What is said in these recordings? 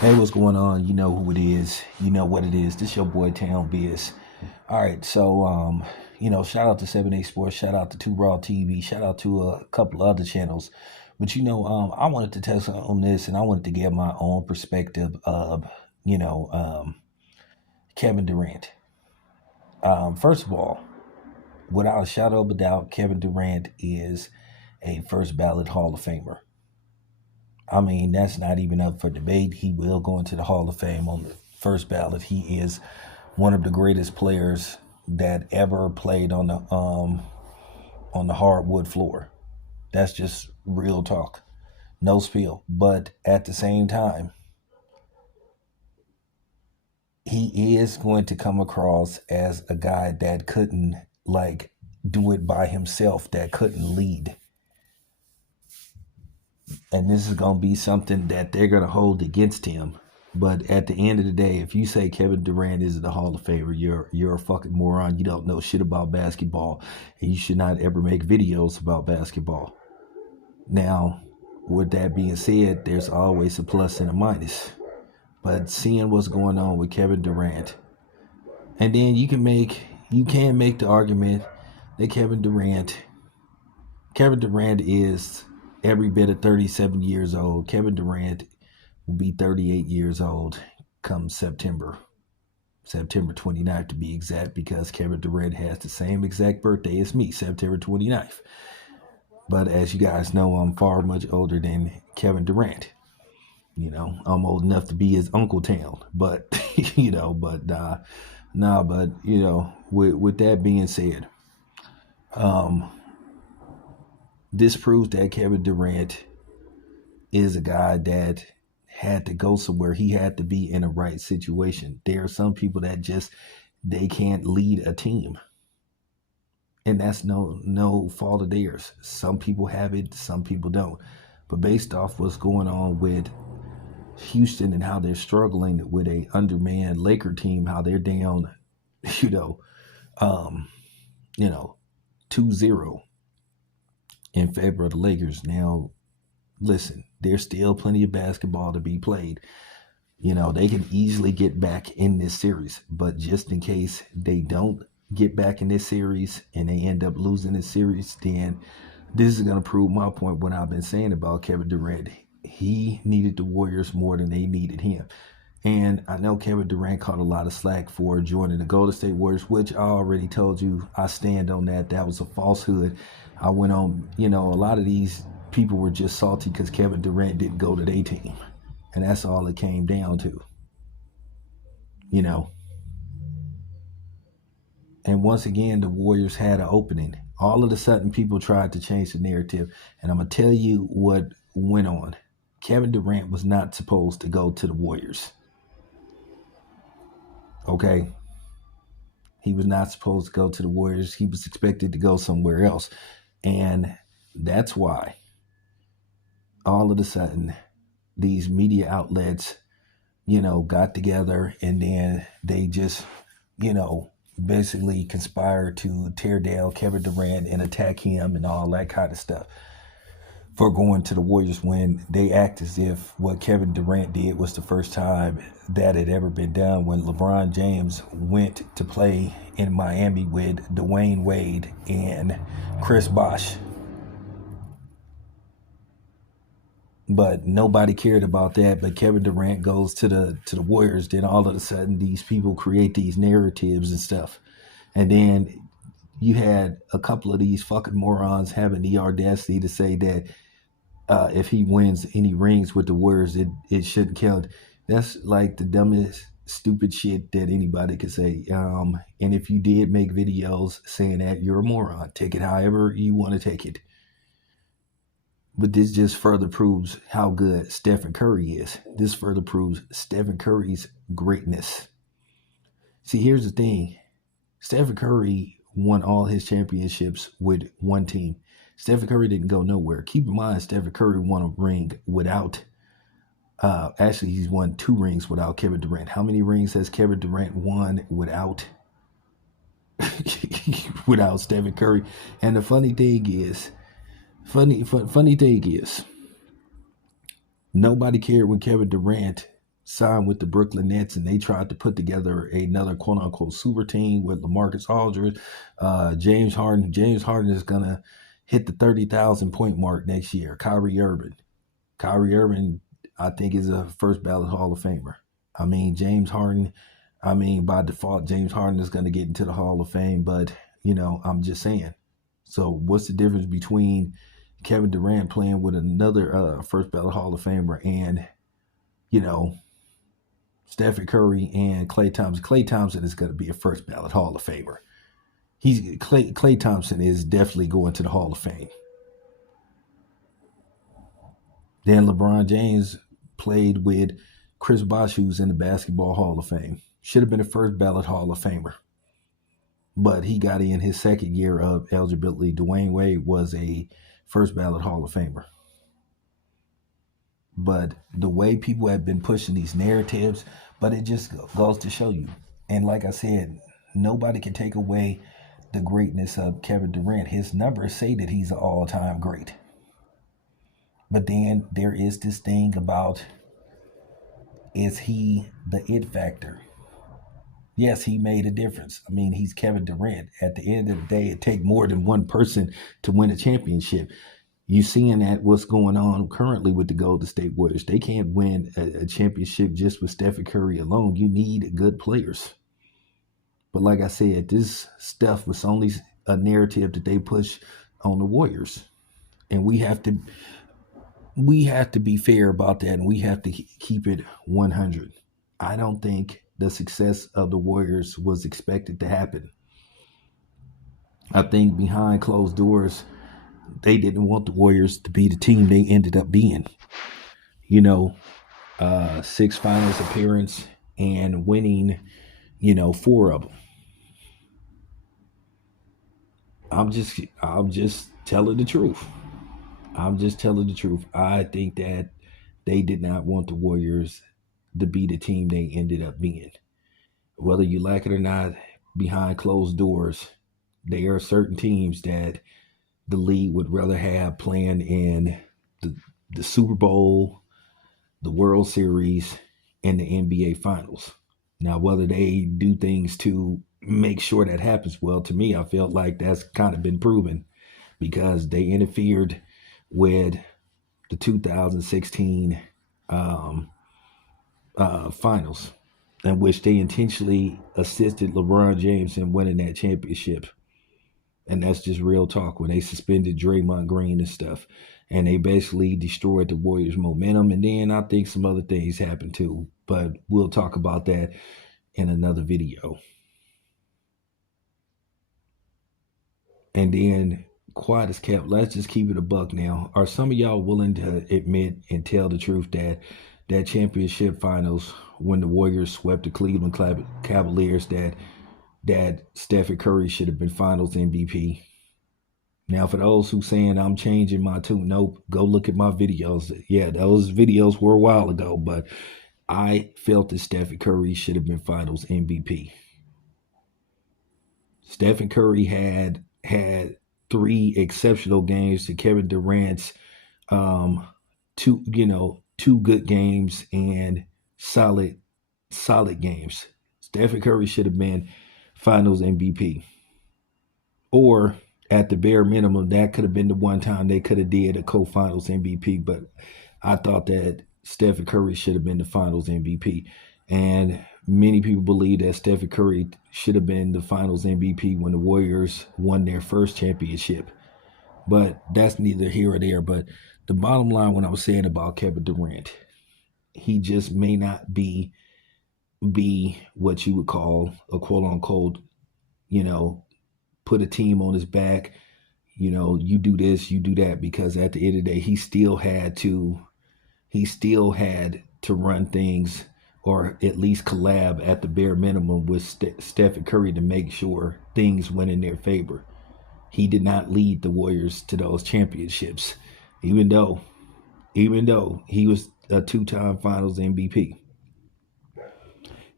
Hey, what's going on? You know who it is. You know what it is. This your boy Town Biz. All right, so shout out to 7A Sports, shout out to Two Raw TV, shout out to a couple other channels. But I wanted to touch on this, and I wanted to give my own perspective of you know um, Kevin Durant. First of all, without a shadow of a doubt, Kevin Durant is a first ballot Hall of Famer. I mean, that's not even up for debate. He will go into the Hall of Fame on the first ballot. He is one of the greatest players that ever played on the hardwood floor. That's just real talk. No spill. But at the same time, he is going to come across as a guy that couldn't like do it by himself, that couldn't lead. And this is going to be something that they're going to hold against him. But at the end of the day, if you say Kevin Durant is the Hall of Famer, you're a fucking moron. You don't know shit about basketball, and you should not ever make videos about basketball. Now, with that being said, there's always a plus and a minus. But seeing what's going on with Kevin Durant, and then you can make the argument that Kevin Durant is every bit of 37 years old. Kevin Durant will be 38 years old come September 29th to be exact, because Kevin Durant has the same exact birthday as me, September 29th. But as you guys know, I'm far much older than Kevin Durant. I'm old enough to be his Uncle Town. But, with that being said, this proves that Kevin Durant is a guy that had to go somewhere. He had to be in a right situation. There are some people that they can't lead a team. And that's no fault of theirs. Some people have it, some people don't. But based off what's going on with Houston and how they're struggling with a undermanned Laker team, how they're down, 2-0 in favor of the Lakers. Now, listen, there's still plenty of basketball to be played. They can easily get back in this series, but just in case they don't get back in this series and they end up losing this series, then this is going to prove my point, what I've been saying about Kevin Durant. He needed the Warriors more than they needed him. And I know Kevin Durant caught a lot of slack for joining the Golden State Warriors, which I already told you I stand on that. That was a falsehood. I went on, a lot of these people were just salty because Kevin Durant didn't go to their team. And that's all it came down to. And once again, the Warriors had an opening. All of a sudden, people tried to change the narrative. And I'm going to tell you what went on. Kevin Durant was not supposed to go to the Warriors. Okay? He was not supposed to go to the Warriors. He was expected to go somewhere else. And that's why all of a sudden these media outlets, got together, and then they just, basically conspired to tear down Kevin Durant and attack him and all that kind of stuff for going to the Warriors, when they act as if what Kevin Durant did was the first time that had ever been done, when LeBron James went to play in Miami with Dwayne Wade and Chris Bosh. But nobody cared about that. But Kevin Durant goes to the Warriors. Then all of a sudden, these people create these narratives and stuff. And then you had a couple of these fucking morons having the audacity to say that if he wins any rings with the Warriors, it shouldn't count. That's like the dumbest, stupid shit that anybody could say. And if you did make videos saying that, you're a moron. Take it however you want to take it. But this just further proves how good Stephen Curry is. This further proves Stephen Curry's greatness. See, here's the thing. Stephen Curry won all his championships with one team. Stephen Curry didn't go nowhere. Keep in mind, Stephen Curry won a ring without, actually he's won 2 rings without Kevin Durant. How many rings has Kevin Durant won without Stephen Curry? And the funny thing is, nobody cared when Kevin Durant signed with the Brooklyn Nets, and they tried to put together another quote unquote super team with LaMarcus Aldridge, James Harden. James Harden is gonna hit the 30,000 point mark next year. Kyrie Irving, I think, is a first ballot Hall of Famer. I mean, James Harden. I mean, by default, James Harden is going to get into the Hall of Fame, but I'm just saying. So, what's the difference between Kevin Durant playing with another first ballot Hall of Famer and you know Stephen Curry and Klay Thompson? Klay Thompson is going to be a first ballot Hall of Famer. Klay Thompson is definitely going to the Hall of Fame. Then LeBron James played with Chris Bosh, who's in the Basketball Hall of Fame. Should have been a first ballot Hall of Famer, but he got in his second year of eligibility. Dwayne Wade was a first ballot Hall of Famer. But the way people have been pushing these narratives, but it just goes to show you. And like I said, nobody can take away the greatness of Kevin Durant. His numbers say that he's an all-time great. But then there is this thing about, is he the it factor? Yes, he made a difference. I mean, he's Kevin Durant. At the end of the day, it takes more than one person to win a championship. You seeing that what's going on currently with the Golden State Warriors. They can't win a championship just with Stephen Curry alone. You need good players. But like I said, this stuff was only a narrative that they push on the Warriors. And we have to be fair about that, and we have to keep it 100. I don't think the success of the Warriors was expected to happen. I think behind closed doors, they didn't want the Warriors to be the team they ended up being. 6 finals appearance and winning, 4 of them. I'm just telling the truth. I think that they did not want the Warriors to be the team they ended up being. Whether you like it or not, behind closed doors, there are certain teams that the league would rather have playing in the Super Bowl, the World Series, and the NBA Finals. Now, whether they do things to make sure that happens, well, to me, I felt like that's kind of been proven because they interfered with the 2016 finals, in which they intentionally assisted LeBron James in winning that championship. And that's just real talk, when they suspended Draymond Green and stuff. And they basically destroyed the Warriors' momentum. And then I think some other things happened too. But we'll talk about that in another video. And then, quiet as kept, let's just keep it a buck now. Are some of y'all willing to admit and tell the truth that that championship finals, when the Warriors swept the Cleveland Cavaliers, that Stephen Curry should have been Finals MVP? Now, for those who saying I'm changing my tune, nope, go look at my videos. Yeah, those videos were a while ago, but I felt that Stephen Curry should have been Finals MVP. Stephen Curry had 3 exceptional games to Kevin Durant's 2 good games and solid games. Stephen Curry should have been Finals MVP. Or at the bare minimum, that could have been the one time they could have did a co-Finals MVP. But I thought that Stephen Curry should have been the Finals MVP. And many people believe that Stephen Curry should have been the Finals MVP when the Warriors won their first championship. But that's neither here or there. But the bottom line, when I was saying about Kevin Durant, he just may not be what you would call a quote unquote, put a team on his back, you do this, you do that, because at the end of the day, he still had to run things, or at least collab at the bare minimum with Stephen Curry to make sure things went in their favor. He did not lead the Warriors to those championships, even though he was a 2-time Finals MVP.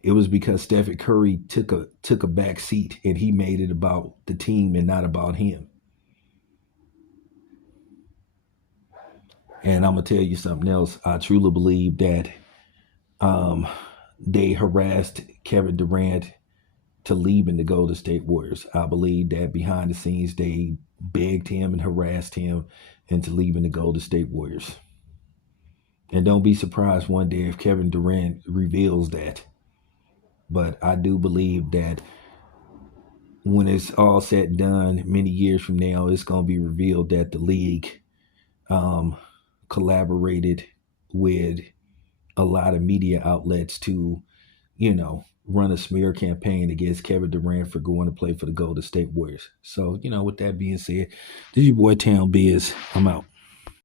It was because Stephen Curry took a back seat, and he made it about the team and not about him. And I'm gonna tell you something else. I truly believe that um, they harassed Kevin Durant to leaving the Golden State Warriors. I believe that behind the scenes they begged him and harassed him into leaving the Golden State Warriors. And don't be surprised one day if Kevin Durant reveals that. But I do believe that when it's all said and done, many years from now, it's going to be revealed that the league um, collaborated with a lot of media outlets to, run a smear campaign against Kevin Durant for going to play for the Golden State Warriors. So, with that being said, this is your boy Town Biz. I'm out.